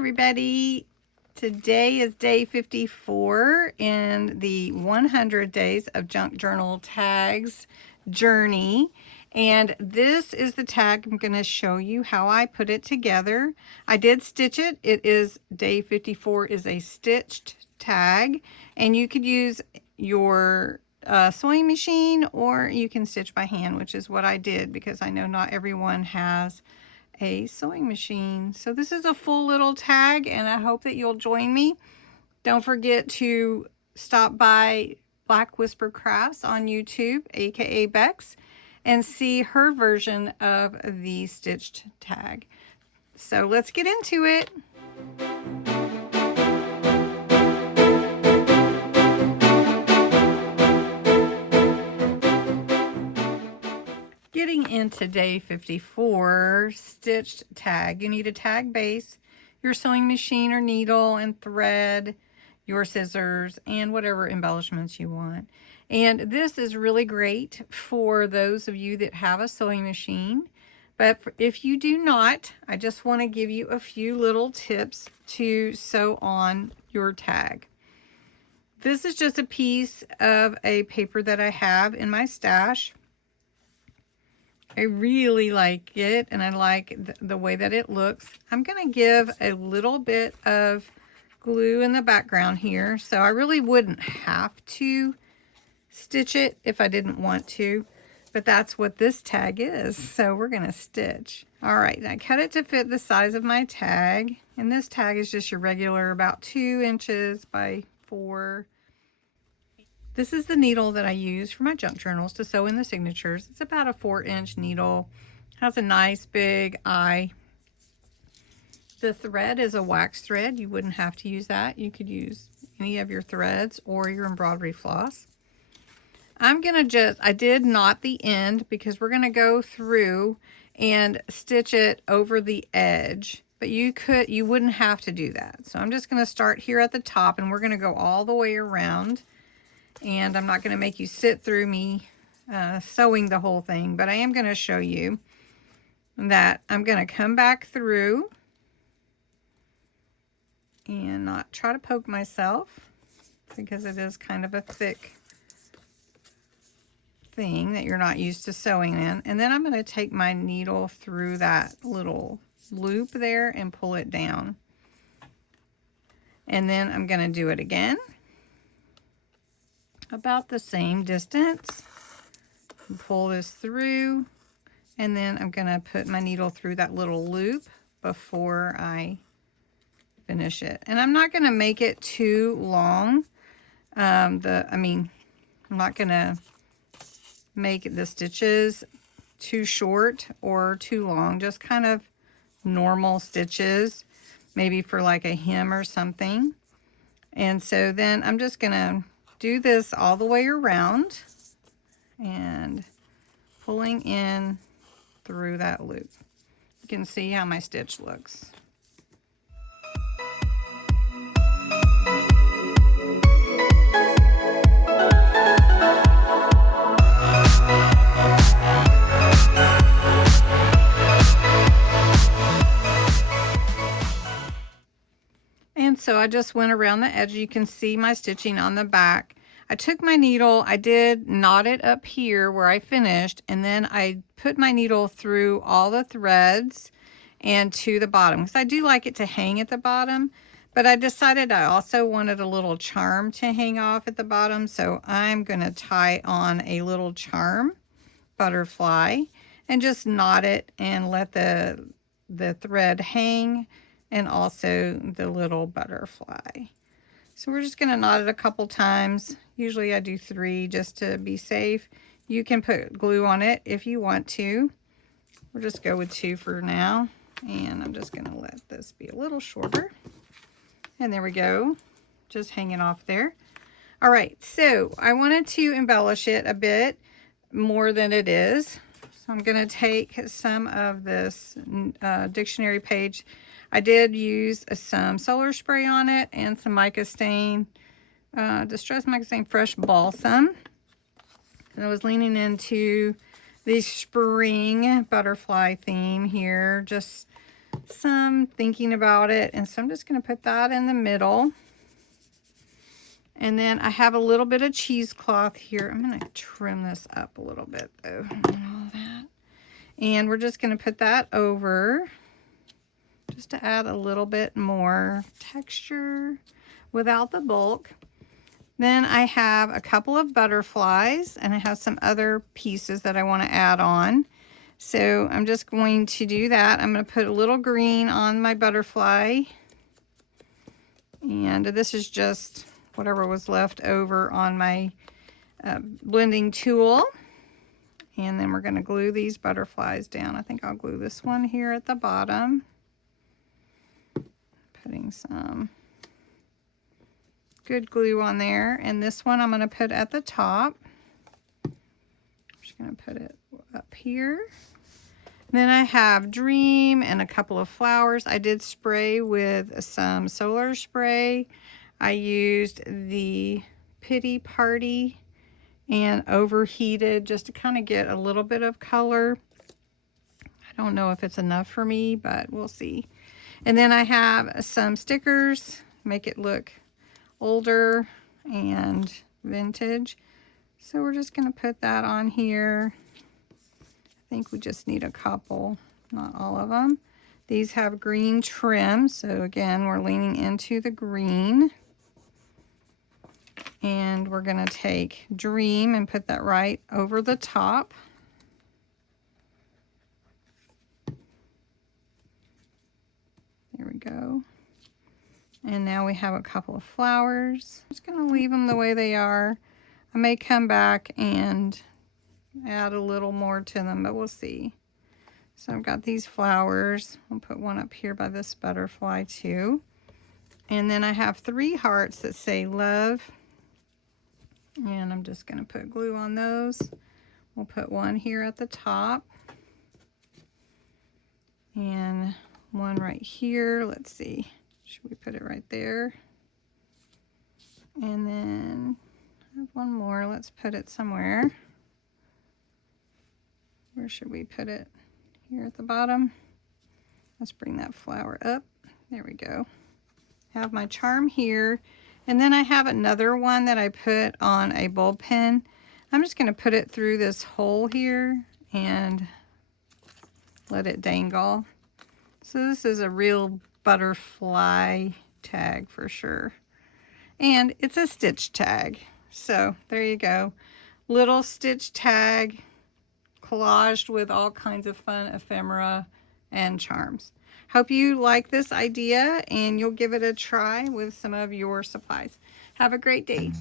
everybody. Today is day 54 in the 100 days of junk journal tags journey. And this is the tag I'm going to show you how I put it together. I did stitch it. It is day 54 is a stitched tag, and you could use your sewing machine, or you can stitch by hand, which is what I did because I know not everyone has a sewing machine. So this is a full little tag, and I hope that you'll join me. Don't forget to stop by Black Whisper Crafts on YouTube, aka Bexx, and see her version of the stitched tag. So let's get into it. Getting into day 54, stitched tag. You need a tag base, your sewing machine or needle and thread, your scissors, and whatever embellishments you want. And this is really great for those of you that have a sewing machine. But if you do not, I just want to give you a few little tips to sew on your tag. This is just a piece of a paper that I have in my stash. I really like it, and I like the way that it looks. I'm going to give a little bit of glue in the background here, so I really wouldn't have to stitch it if I didn't want to, but that's what this tag is, so we're going to stitch. All right, I cut it to fit the size of my tag, and this tag is just your regular about 2 inches by 4. This is the needle that I use for my junk journals to sew in the signatures. It's about a 4-inch needle. Has a nice big eye. The thread is a wax thread. You wouldn't have to use that. You could use any of your threads or your embroidery floss. I did knot the end because we're gonna go through and stitch it over the edge, but you wouldn't have to do that. So I'm just gonna start here at the top, and we're gonna go all the way around. And I'm not going to make you sit through me sewing the whole thing, but I am going to show you that I'm going to come back through and not try to poke myself because it is kind of a thick thing that you're not used to sewing in. And then I'm going to take my needle through that little loop there and pull it down. And then I'm going to do it again. About the same distance. Pull this through, and then I'm going to put my needle through that little loop before I finish it. And I'm not going to make it too long. I'm not going to make the stitches too short or too long, just kind of normal stitches, maybe for like a hem or something. And so then I'm just going to do this all the way around and pulling in through that loop. You can see how my stitch looks. And so I just went around the edge. You can see my stitching on the back. I took my needle, I did knot it up here where I finished, and then I put my needle through all the threads and to the bottom, because I do like it to hang at the bottom, but I decided I also wanted a little charm to hang off at the bottom, so I'm going to tie on a little charm butterfly and just knot it and let the thread hang, and also the little butterfly. So we're just going to knot it a couple times. Usually I do 3 just to be safe. You can put glue on it if you want to. We'll just go with 2 for now. And I'm just going to let this be a little shorter. And there we go. Just hanging off there. All right, so I wanted to embellish it a bit more than it is. So I'm going to take some of this dictionary page. I did use some solar spray on it and some mica stain, Distress Mica Stain Fresh Balsam. And I was leaning into the spring butterfly theme here, just some thinking about it. And so I'm just going to put that in the middle. And then I have a little bit of cheesecloth here. I'm going to trim this up a little bit though. And all that. And we're just going to put that over just to add a little bit more texture without the bulk. Then I have a couple of butterflies and I have some other pieces that I want to add on. So I'm just going to do that. I'm going to put a little green on my butterfly. And this is just whatever was left over on my blending tool. And then we're going to glue these butterflies down. I think I'll glue this one here at the bottom. Putting some good glue on there. And this one I'm going to put at the top. I'm just going to put it up here. Then I have Dream and a couple of flowers. I did spray with some solar spray. I used the Pity Party and overheated just to kind of get a little bit of color. I don't know if it's enough for me, but we'll see. And then I have some stickers, make it look older and vintage. So we're just going to put that on here. I think we just need a couple, not all of them. These have green trim, so again, we're leaning into the green. And we're going to take Dream and put that right over the top. There we go. And now we have a couple of flowers. I'm just going to leave them the way they are. I may come back and add a little more to them, but we'll see. So I've got these flowers. I'll put one up here by this butterfly too. And then I have 3 hearts that say love. And I'm just going to put glue on those. We'll put one here at the top. And one right here. Let's see. Should we put it right there? And then I have one more. Let's put it somewhere. Where should we put it? Here at the bottom. Let's bring that flower up. There we go. Have my charm here. And then I have another one that I put on a bulb pen. I'm just going to put it through this hole here and let it dangle. So this is a real butterfly tag for sure. And it's a stitch tag. So there you go. Little stitch tag collaged with all kinds of fun ephemera and charms. Hope you like this idea and you'll give it a try with some of your supplies. Have a great day.